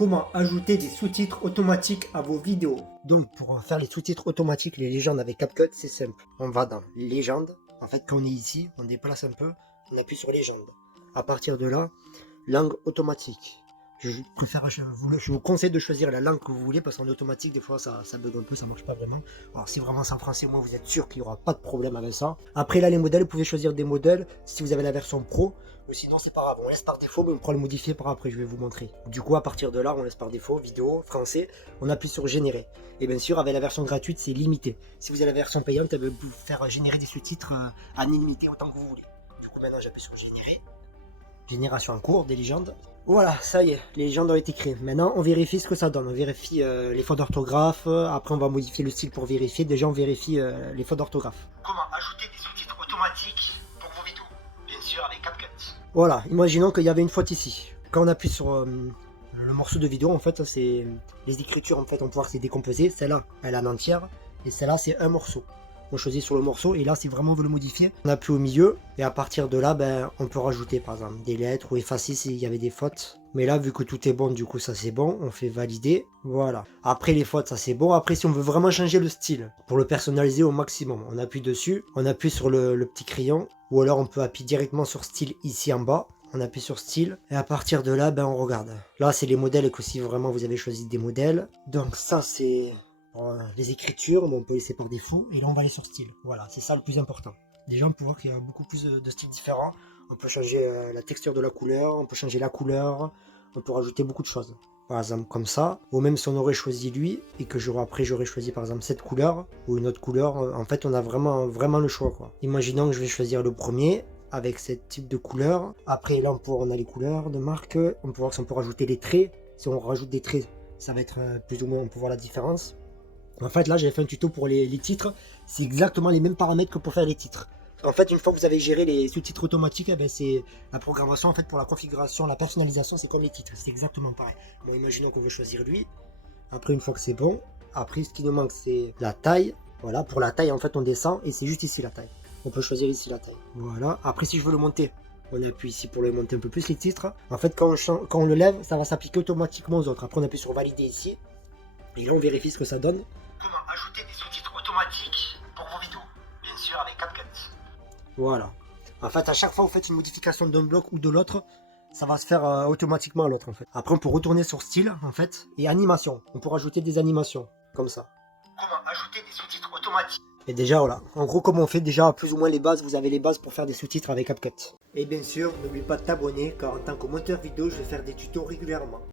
Comment ajouter des sous-titres automatiques à vos vidéos. Donc pour faire les sous-titres automatiques, les légendes avec CapCut, c'est simple. On va dans Légendes. En fait, quand on est ici, on déplace un peu, on appuie sur Légendes. À partir de là, langue automatique. Je vous conseille de choisir la langue que vous voulez parce qu'en automatique, des fois, ça bug un peu, ça marche pas vraiment. Alors, si vraiment c'est en français, moi, vous êtes sûr qu'il n'y aura pas de problème avec ça. Après, là, les modèles, vous pouvez choisir des modèles si vous avez la version pro. Ou sinon, c'est pas grave, on laisse par défaut, mais on pourra le modifier par après, je vais vous montrer. Du coup, à partir de là, on laisse par défaut, vidéo, français, on appuie sur générer. Et bien sûr, avec la version gratuite, c'est limité. Si vous avez la version payante, elle va vous faire générer des sous-titres à illimité autant que vous voulez. Du coup, maintenant, j'appuie sur générer. Génération en cours des légendes. Voilà, ça y est, les légendes ont été créées. Maintenant, on vérifie ce que ça donne. On vérifie les fautes d'orthographe. Après, on va modifier le style pour vérifier. Déjà, on vérifie les fautes d'orthographe. Comment ajouter des sous-titres automatiques pour vos vidéos? Bien sûr, avec CapCut. Voilà, imaginons qu'il y avait une faute ici. Quand on appuie sur le morceau de vidéo, en fait, c'est les écritures. En fait, on peut voir que c'est décomposé. Celle-là, elle est en entière. Et celle-là, c'est un morceau. On choisit sur le morceau et là si vraiment on veut le modifier, on appuie au milieu et à partir de là on peut rajouter par exemple des lettres ou effacer s'il y avait des fautes. Mais là vu que tout est bon, du coup ça c'est bon, on fait valider, voilà. Après les fautes ça c'est bon, après si on veut vraiment changer le style pour le personnaliser au maximum, on appuie dessus, on appuie sur le petit crayon ou alors on peut appuyer directement sur style ici en bas. On appuie sur style et à partir de là on regarde. Là c'est les modèles et que si vraiment vous avez choisi des modèles. Donc ça c'est les écritures, mais on peut laisser par défaut et là on va aller sur style. Voilà, c'est ça le plus important. Déjà on peut voir qu'il y a beaucoup plus de styles différents. On peut changer la texture de la couleur, on peut changer la couleur, on peut rajouter beaucoup de choses. Par exemple comme ça, ou même si on aurait choisi lui et que après j'aurais choisi par exemple cette couleur ou une autre couleur, en fait on a vraiment le choix quoi. Imaginons que je vais choisir le premier avec ce type de couleur. Après là on a les couleurs de marque, on peut voir si on peut rajouter les traits. Si on rajoute des traits, ça va être plus ou moins, on peut voir la différence. En fait là j'ai fait un tuto pour les titres, c'est exactement les mêmes paramètres que pour faire les titres. En fait une fois que vous avez géré les sous-titres automatiques, c'est la programmation en fait pour la configuration, la personnalisation c'est comme les titres, c'est exactement pareil. Bon imaginons qu'on veut choisir lui, après une fois que c'est bon, après ce qui nous manque c'est la taille. Voilà, pour la taille en fait on descend et c'est juste ici la taille. On peut choisir ici la taille. Voilà, après si je veux le monter, on appuie ici pour le monter un peu plus les titres. En fait quand on le lève, ça va s'appliquer automatiquement aux autres. Après on appuie sur valider ici, et là on vérifie ce que ça donne. Comment ajouter des sous-titres automatiques pour vos vidéos, bien sûr avec CapCut. Voilà. En fait, à chaque fois vous faites une modification d'un bloc ou de l'autre, ça va se faire automatiquement à l'autre en fait. Après, on peut retourner sur style en fait et animation. On peut rajouter des animations comme ça. Comment ajouter des sous-titres automatiques. Et déjà voilà. En gros, comme on fait déjà plus ou moins les bases, vous avez les bases pour faire des sous-titres avec CapCut. Et bien sûr, n'oublie pas de t'abonner car en tant que monteur vidéo, je vais faire des tutos régulièrement.